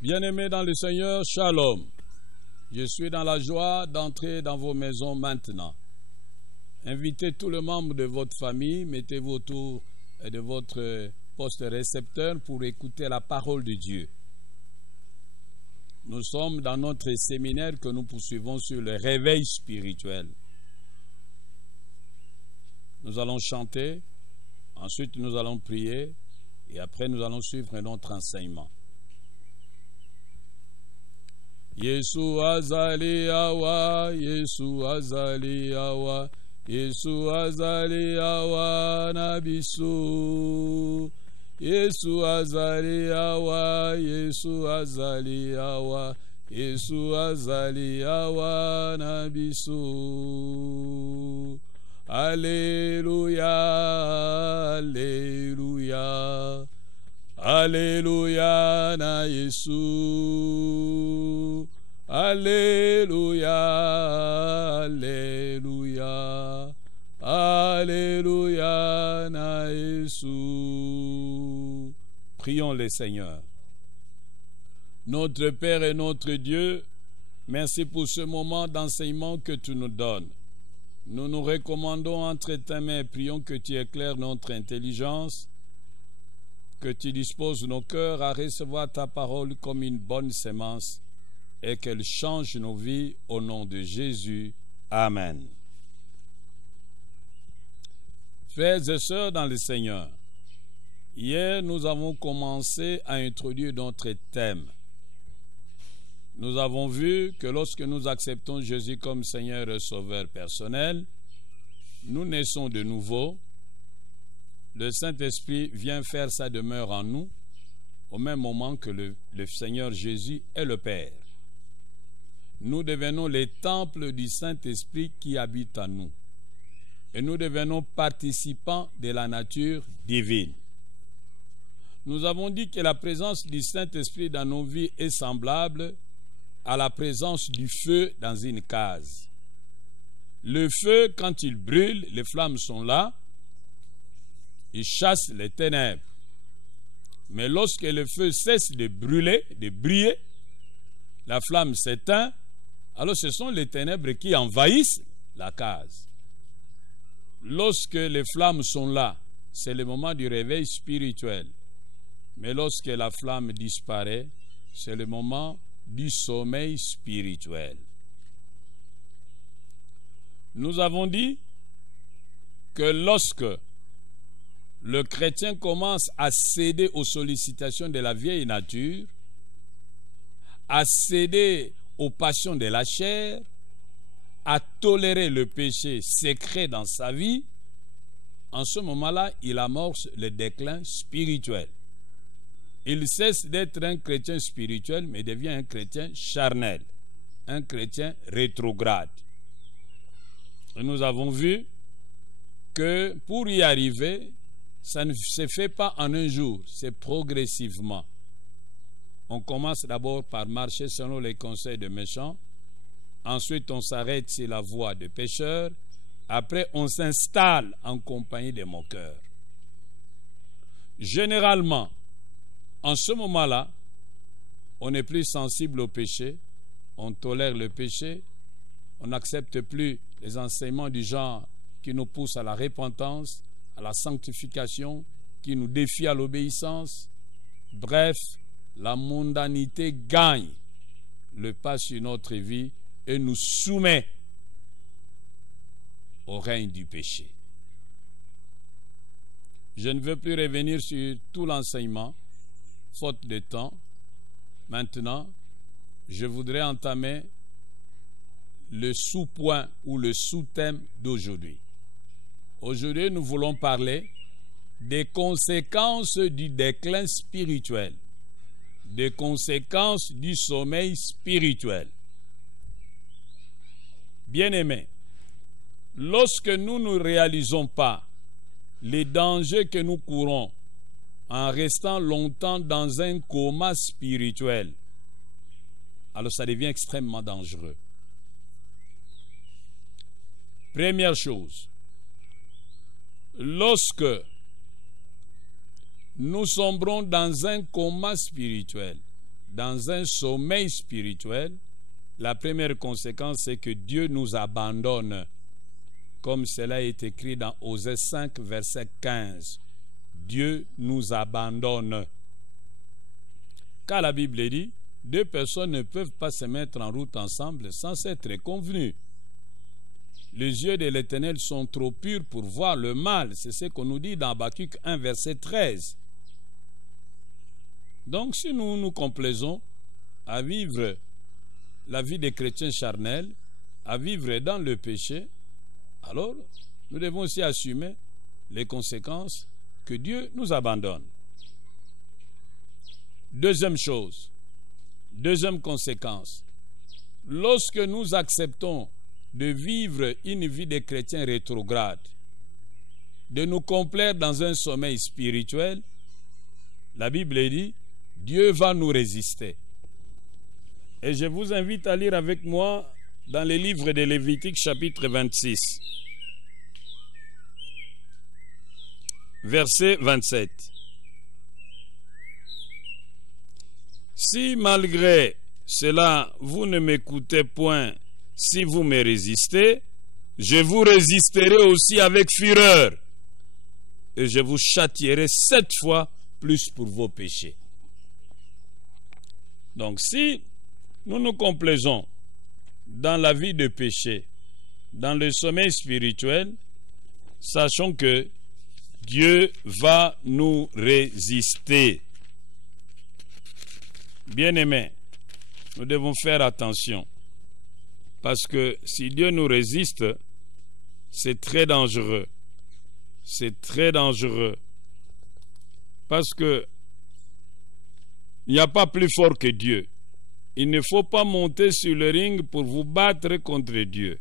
Bien-aimés dans le Seigneur, Shalom. Je suis dans la joie d'entrer dans vos maisons maintenant. Invitez tous les membres de votre famille, mettez-vous autour de votre poste récepteur pour écouter la parole de Dieu. Nous sommes dans notre séminaire que nous poursuivons sur le réveil spirituel. Nous allons chanter, ensuite nous allons prier et après nous allons suivre notre enseignement. Yesu azali awa, Yesu azali awa, Yesu azali awa nabisu. Yesu azali awa, Yesu azali awa, Yesu azali awa nabisu. Alléluia, Alléluia. Alléluia na Yesu. Alléluia, Alléluia. Alléluia na Yesu. Prions le Seigneur. Notre Père et notre Dieu, merci pour ce moment d'enseignement que tu nous donnes. Nous nous recommandons entre tes mains et prions que tu éclaires notre intelligence, que tu disposes nos cœurs à recevoir ta parole comme une bonne sémence et qu'elle change nos vies au nom de Jésus. Amen. Frères et sœurs dans le Seigneur, hier nous avons commencé à introduire notre thème. Nous avons vu que lorsque nous acceptons Jésus comme Seigneur et Sauveur personnel, nous naissons de nouveau. Le Saint-Esprit vient faire sa demeure en nous au même moment que le Seigneur Jésus est le Père. Nous devenons les temples du Saint-Esprit qui habite en nous. Et nous devenons participants de la nature divine. Nous avons dit que la présence du Saint-Esprit dans nos vies est semblable à la présence du feu dans une case. Le feu, quand il brûle, les flammes sont là. Il chasse les ténèbres. Mais lorsque le feu cesse de brûler, de briller, la flamme s'éteint, alors ce sont les ténèbres qui envahissent la case. Lorsque les flammes sont là, c'est le moment du réveil spirituel. Mais lorsque la flamme disparaît, c'est le moment du sommeil spirituel. Nous avons dit que lorsque le chrétien commence à céder aux sollicitations de la vieille nature, à céder aux passions de la chair, à tolérer le péché secret dans sa vie, en ce moment-là, il amorce le déclin spirituel. Il cesse d'être un chrétien spirituel, mais devient un chrétien charnel, un chrétien rétrograde. Et nous avons vu que pour y arriver, ça ne se fait pas en un jour, c'est progressivement. On commence d'abord par marcher selon les conseils de méchants, ensuite on s'arrête sur la voie de pécheurs, après on s'installe en compagnie des moqueurs. Généralement, en ce moment-là, on n'est plus sensible au péché, on tolère le péché, on n'accepte plus les enseignements du genre qui nous poussent à la repentance, à la sanctification, qui nous défient à l'obéissance. Bref, la mondanité gagne le pas sur notre vie et nous soumet au règne du péché. Je ne veux plus revenir sur tout l'enseignement, faute de temps. Maintenant, je voudrais entamer le sous-point ou le sous-thème d'aujourd'hui. Aujourd'hui, nous voulons parler des conséquences du déclin spirituel, des conséquences du sommeil spirituel. Bien-aimés, lorsque nous ne réalisons pas les dangers que nous courons en restant longtemps dans un coma spirituel, alors ça devient extrêmement dangereux. Première chose, lorsque nous sombrons dans un coma spirituel, dans un sommeil spirituel, la première conséquence, c'est que Dieu nous abandonne. Comme cela est écrit dans Osée 5, verset 15. Dieu nous abandonne. Car la Bible dit, deux personnes ne peuvent pas se mettre en route ensemble sans s'être convenues. Les yeux de l'Éternel sont trop purs pour voir le mal. C'est ce qu'on nous dit dans Habakkuk 1, verset 13. Donc, si nous nous complaisons à vivre la vie des chrétiens charnels, à vivre dans le péché, alors nous devons aussi assumer les conséquences que Dieu nous abandonne. Deuxième chose, deuxième conséquence, lorsque nous acceptons de vivre une vie de chrétiens rétrograde, de nous complaire dans un sommeil spirituel, la Bible dit, Dieu va nous résister. Et je vous invite à lire avec moi dans le livre de Lévitique chapitre 26, verset 27. Si malgré cela vous ne m'écoutez point, si vous me résistez, je vous résisterai aussi avec fureur, et je vous châtierai 7 fois plus pour vos péchés. Donc si nous nous complaisons dans la vie de péché, dans le sommeil spirituel, sachons que Dieu va nous résister. Bien-aimés, nous devons faire attention, parce que si Dieu nous résiste, c'est très dangereux. C'est très dangereux. Parce que il n'y a pas plus fort que Dieu. Il ne faut pas monter sur le ring pour vous battre contre Dieu.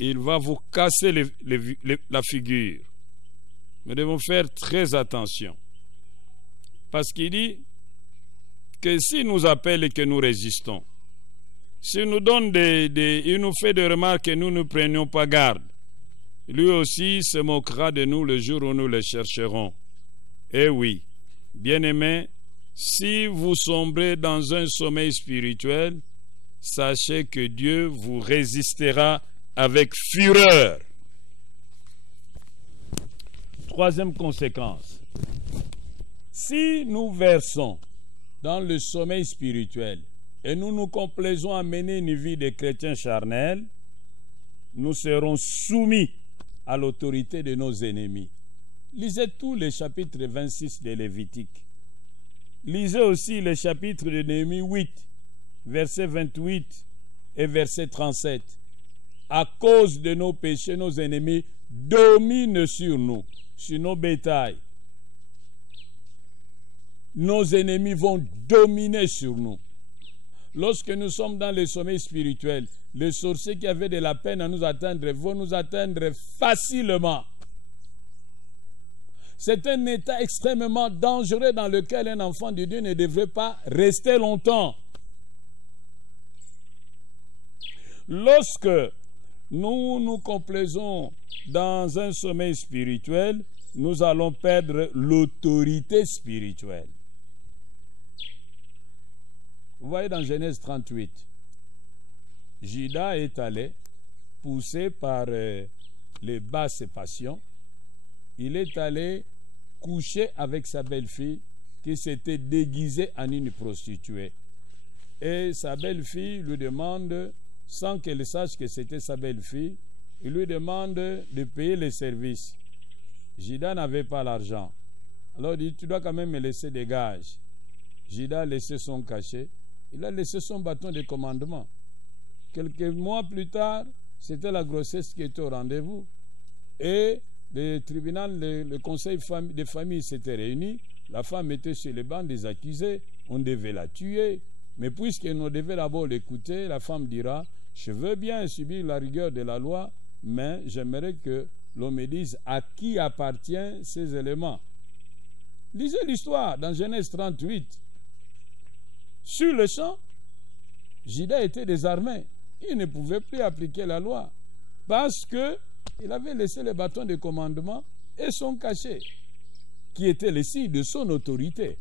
Il va vous casser la figure. Nous devons faire très attention. Parce qu'il dit que s'il nous appelle et que nous résistons, s'il nous donne il nous fait des remarques et nous ne prenions pas garde, lui aussi se moquera de nous le jour où nous le chercherons. Eh oui, bien-aimés, si vous sombrez dans un sommeil spirituel, sachez que Dieu vous résistera avec fureur. Troisième conséquence. Si nous versons dans le sommeil spirituel et nous nous complaisons à mener une vie de chrétiens charnels, nous serons soumis à l'autorité de nos ennemis. Lisez tous les chapitres 26 de Lévitique. Lisez aussi le chapitre de Néhémie 8, verset 28 et verset 37. À cause de nos péchés, nos ennemis dominent sur nous, sur nos bétails. Nos ennemis vont dominer sur nous. Lorsque nous sommes dans le sommeil spirituel, les sorciers qui avaient de la peine à nous atteindre vont nous atteindre facilement. C'est un état extrêmement dangereux dans lequel un enfant de Dieu ne devrait pas rester longtemps. Lorsque nous nous complaisons dans un sommeil spirituel, nous allons perdre l'autorité spirituelle. Vous voyez dans Genèse 38, Judas est allé, poussé par les basses passions, il est allé coucher avec sa belle-fille qui s'était déguisée en une prostituée. Et sa belle-fille lui demande, sans qu'elle sache que c'était sa belle-fille, il lui demande de payer les services. Judas n'avait pas l'argent. Alors il dit, tu dois quand même me laisser des gages. Judas a laissé son cachet. Il a laissé son bâton de commandement. Quelques mois plus tard, c'était la grossesse qui était au rendez-vous. Et le tribunal, le conseil de famille s'était réuni. La femme était sur les bancs des accusés. On devait la tuer. Mais puisqu'on devait d'abord l'écouter, la femme dira, je veux bien subir la rigueur de la loi, mais j'aimerais que l'on me dise à qui appartiennent ces éléments. Lisez l'histoire dans Genèse 38. Sur le champ, Judas était désarmé. Il ne pouvait plus appliquer la loi. Parce qu'il avait laissé le bâton de commandement et son cachet, qui était le signe de son autorité.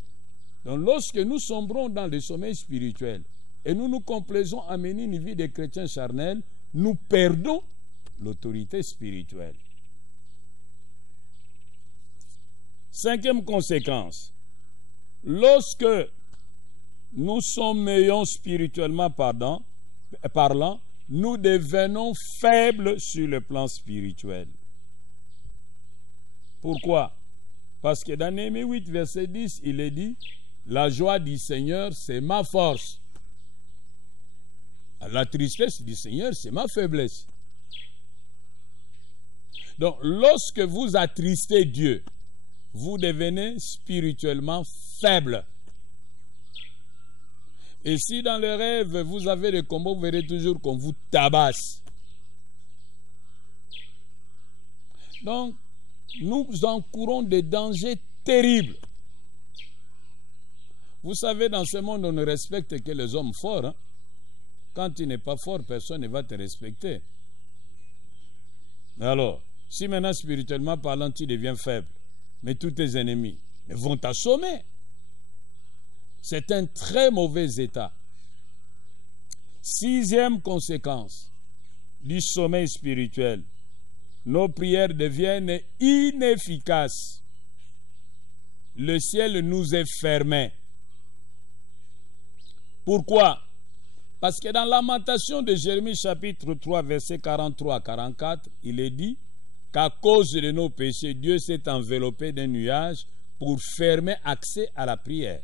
Donc lorsque nous sombrons dans le sommeil spirituel et nous nous complaisons à mener une vie de chrétiens charnels, nous perdons l'autorité spirituelle. Cinquième conséquence, lorsque nous sommeillons spirituellement parlant, nous devenons faibles sur le plan spirituel. Pourquoi? Parce que dans Néhémie 8, verset 10, il est dit, la joie du Seigneur, c'est ma force. La tristesse du Seigneur, c'est ma faiblesse. Donc, lorsque vous attristez Dieu, vous devenez spirituellement faible. Et si dans le rêve, vous avez des combats, vous verrez toujours qu'on vous tabasse. Donc, nous encourons des dangers terribles. Vous savez, dans ce monde, on ne respecte que les hommes forts. Hein? Quand tu n'es pas fort, personne ne va te respecter. Alors, si maintenant, spirituellement parlant, tu deviens faible, mais tous tes ennemis vont t'assommer. C'est un très mauvais état. Sixième conséquence du sommeil spirituel, nos prières deviennent inefficaces. Le ciel nous est fermé. Pourquoi? Parce que dans Lamentation de Jérémie chapitre 3, verset 43 à 44, il est dit qu'à cause de nos péchés, Dieu s'est enveloppé d'un nuage pour fermer accès à la prière.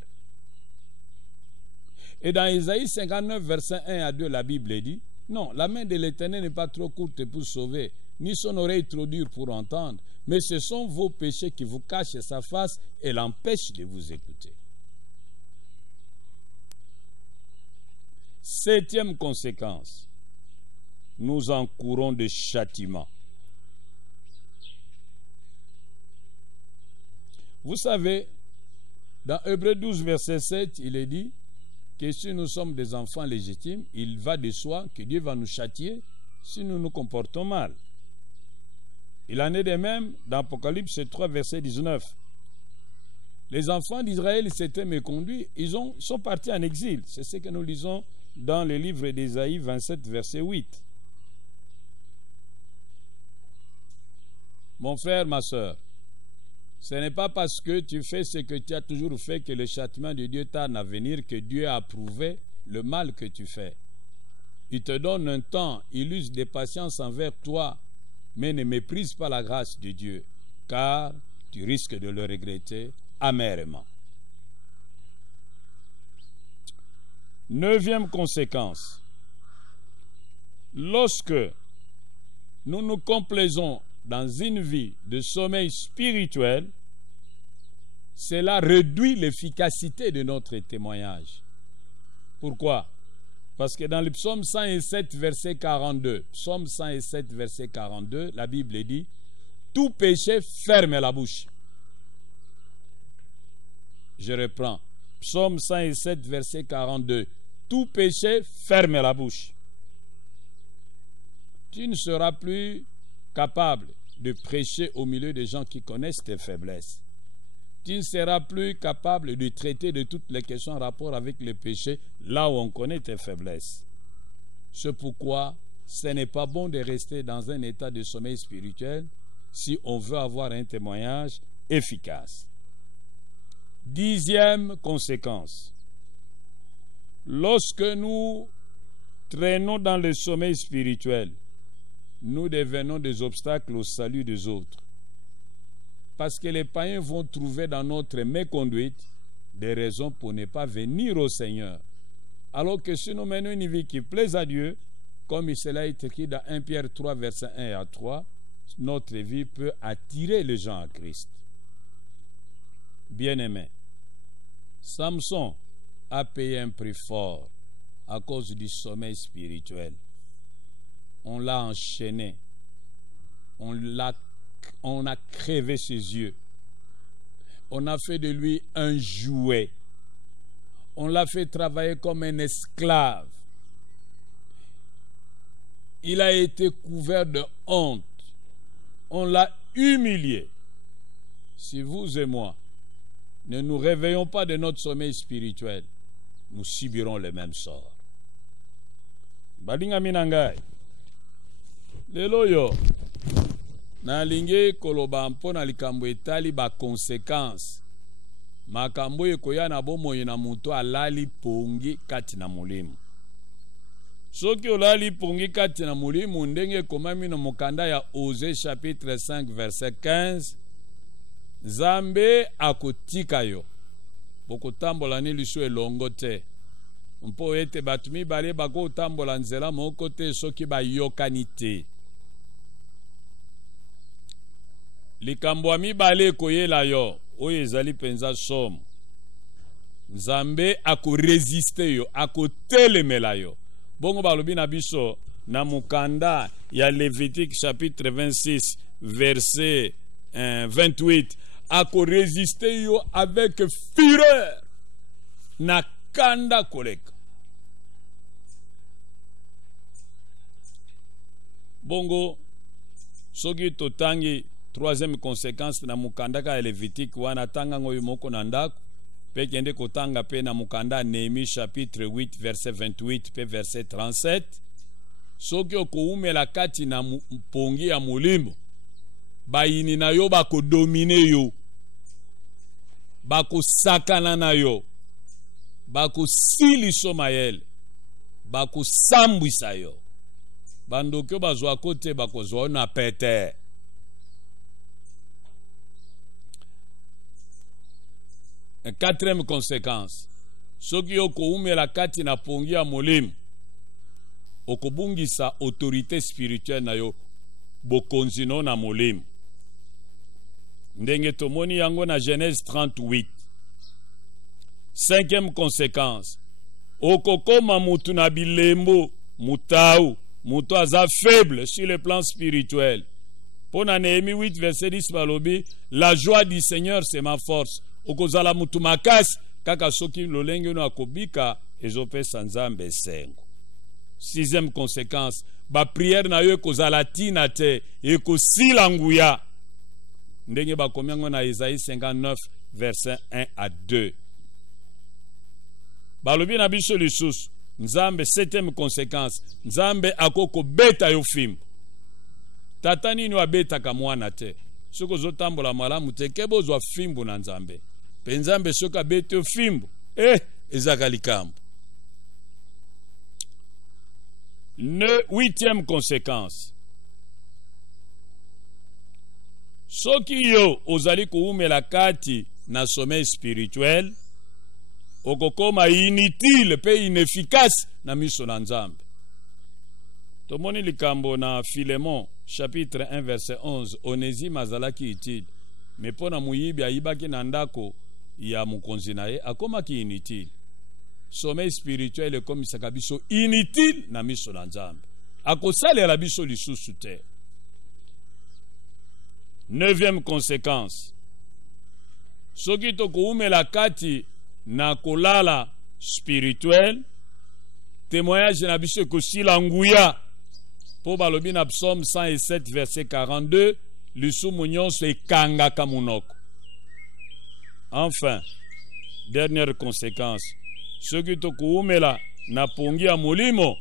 Et dans Isaïe 59, verset 1 à 2, la Bible dit, non, la main de l'Éternel n'est pas trop courte pour sauver, ni son oreille trop dure pour entendre, mais ce sont vos péchés qui vous cachent sa face et l'empêchent de vous écouter. Septième conséquence, nous encourons des châtiments. Vous savez, dans Hébreux 12, verset 7, il est dit que si nous sommes des enfants légitimes, il va de soi que Dieu va nous châtier si nous nous comportons mal. Il en est de même dans Apocalypse 3, verset 19. Les enfants d'Israël s'étaient méconduits, ils sont partis en exil. C'est ce que nous lisons dans le livre d'Ésaïe 27, verset 8. Mon frère, ma soeur, ce n'est pas parce que tu fais ce que tu as toujours fait que le châtiment de Dieu tarde à venir, que Dieu a approuvé le mal que tu fais. Il te donne un temps, il use de patience envers toi, mais ne méprise pas la grâce de Dieu, car tu risques de le regretter amèrement. Neuvième conséquence, lorsque nous nous complaisons dans une vie de sommeil spirituel, cela réduit l'efficacité de notre témoignage. Pourquoi? Parce que dans le psaume 107, verset 42, psaume 107, verset 42, la Bible dit « Tout péché ferme la bouche ». Je reprends, psaume 107, verset 42, « Tout péché ferme la bouche ». Tu ne seras plus capable de prêcher au milieu des gens qui connaissent tes faiblesses. Tu ne seras plus capable de traiter de toutes les questions en rapport avec le péché là où on connaît tes faiblesses. C'est pourquoi ce n'est pas bon de rester dans un état de sommeil spirituel si on veut avoir un témoignage efficace. Dixième conséquence. Lorsque nous traînons dans le sommeil spirituel, nous devenons des obstacles au salut des autres. Parce que les païens vont trouver dans notre méconduite des raisons pour ne pas venir au Seigneur. Alors que si nous menons une vie qui plaise à Dieu, comme cela est écrit dans 1 Pierre 3, verset 1 à 3, notre vie peut attirer les gens à Christ. Bien-aimés, Samson a payé un prix fort à cause du sommeil spirituel. On l'a enchaîné, on a crevé ses yeux, on a fait de lui un jouet, on l'a fait travailler comme un esclave. Il a été couvert de honte. On l'a humilié. Si vous et moi ne nous réveillons pas de notre sommeil spirituel, nous subirons le même sort. Balinga minangai. Lelo yo. Na linge koloba mpona likambo etali ba conséquences. Makambo ekoya na bomoi na mutu alali pongi kati na mulimu. Soki olali pongi kati na mulimu ndenge komami na mukanda ya Osée chapitre 5 verset 15. Nzambe akotika yo. Bokotambola ni liso elongo te. Mpo ete batu mibale bakotambola nzela moko te soki bayokani te. Likambo ya mibale koyela yo oyo ezali penza somo. Nzambe akoresiste yo, akotelemela yo. Bongo balobi na biso na mukanda ya Lévitique chapitre 26 verset 28 akoresiste yo avec fureur na kanda koleka. Bongo soki totangi troisième conséquence na mukanda ka Lévitique wana tanga ngoyo moko na ndako pe kende kotanga pe na mukanda Néhémie chapitre 8 verset 28 pe verset 37. Soki okoumela kati na mpongi ya mulimo bayini na yo bakodomine yo, bakosakana na yo, bakosiliso mayele, bakosambwisa yo. Bandokyo bazwa kote bakozwa na pete. Quatrième conséquence. Soki okoumela kati na pongi ya molimo okobungisa autorité spirituelle na yo bokonzino na molimo. Ndenge tomoni yango na Genèse 38. Cinquième conséquence. Okokoma mutu na bilembo mutau, mutu aza faible sur le plan spirituel. Pona Néhémie 8 verset 10 balobi, la joie du Seigneur c'est ma force. Okozala mutu makasi kaka soki lolenge no akobika ezopesa Nzambe esengo. Sixième conséquence, ba prière na yo ekozala tina te, ekosila nguya. Ndenge bakomi yango na Isaïe 59 verset 1 à 2. Balobi na biso lisusu, Nzambe septième conséquence, Nzambe akoko beta yo fimbo. Tata nini wabetaka mwana te. Soko ozotambola malamu te kebozwa fimbo na Nzambe. Pe Nzambe soka beta yo fimbo, ezaka likambo. Huitième conséquence. Soki yo ozali koumela kati na sommeil spirituel, okokoma inutile pe inefficace na miso na Nzambe. Tomoni likambo na Philémon chapitre 1 verset 11. Onésime azalaki utile, mais pona muyibi ayibaki na ndako ya mukonzi na ye akomaki inutile. Sommeil spirituel ekomisaka biso inutile na miso na Nzambe. Akosalela biso lisusu te. Neuvième conséquence. Soki tokoumela kati na kolala spirituel, témoignage na biso ekosila nguya. Po balobi na Psaume 107 verset 42, lisumu nyonso ekangaka munoko. Enfin, dernière conséquence. Soki tokoumela na pongi ya molimo,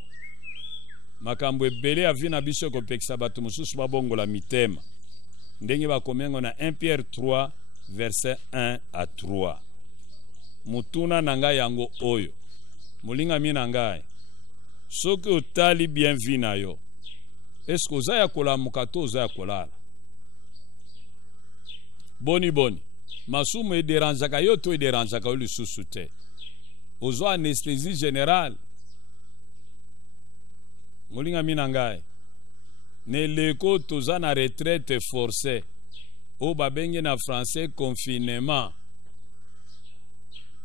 makambo ebele avi na biso kopekisa bato mosusu babongola mitema. Ndenge bakomengo na 1 Pierre 3 verset 1 à 3. Mutuna nanga yango oyo. Mulinga mina ngai. Soki otali bien vi na yo, eske oza ya kolamuka to oza ya kolala? Boni. Masumu ederanzaka yo to ederanzaka yo lisusu te. Ozo anesthésie générale. Mulinga mina ngai. Ne leko toza na retraite forcée. O babenge na français confinement.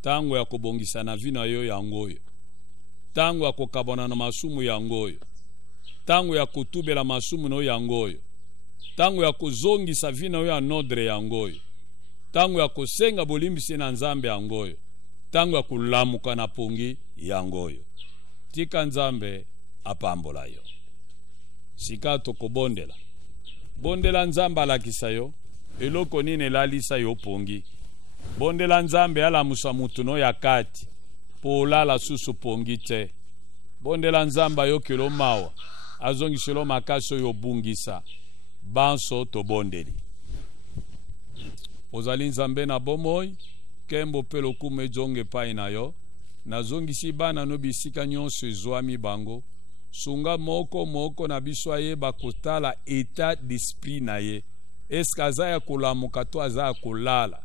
Tango ya kobongisa na vi na yo yangoyo. Tango ya kokabona na masumu yangoyo. Tango ya kutubela masumu no yangoyo. Tango ya kozongisa vi na yo ya nodre yangoyo. Tango ya kosenga bolimbisi na Nzambe yangoyo. Tango ya kulamuka na pongi yangoyo. Tika Nzambe apambola yo. sika tokobondela. Bondela Nzambe alakisa yo, eloko nini elalisa yo pongi. Bondela Nzambe alamusa mutu no ya kati, po olala susu pongi te. Bondela Nzambe ayokelo mawa, azongiselo makasi oyo bungisa. Banso tobondeli. Ozali Nzambe na bomoi, kembo pe lokumu ejonge epai na yo, nazongisi bana no bisika nyonso ezwami bango, sunga moko na biso ayeba kotala état d'esprit na ye. Eske aza ya kolamuka to aza ya kolala.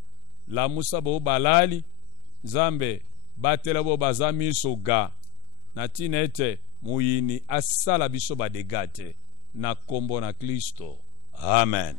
Lamusa bo balali, Nzambe batela bo baza miso ga. Na tina ete muyini asala biso badegate na kombo na Kristo. Amen.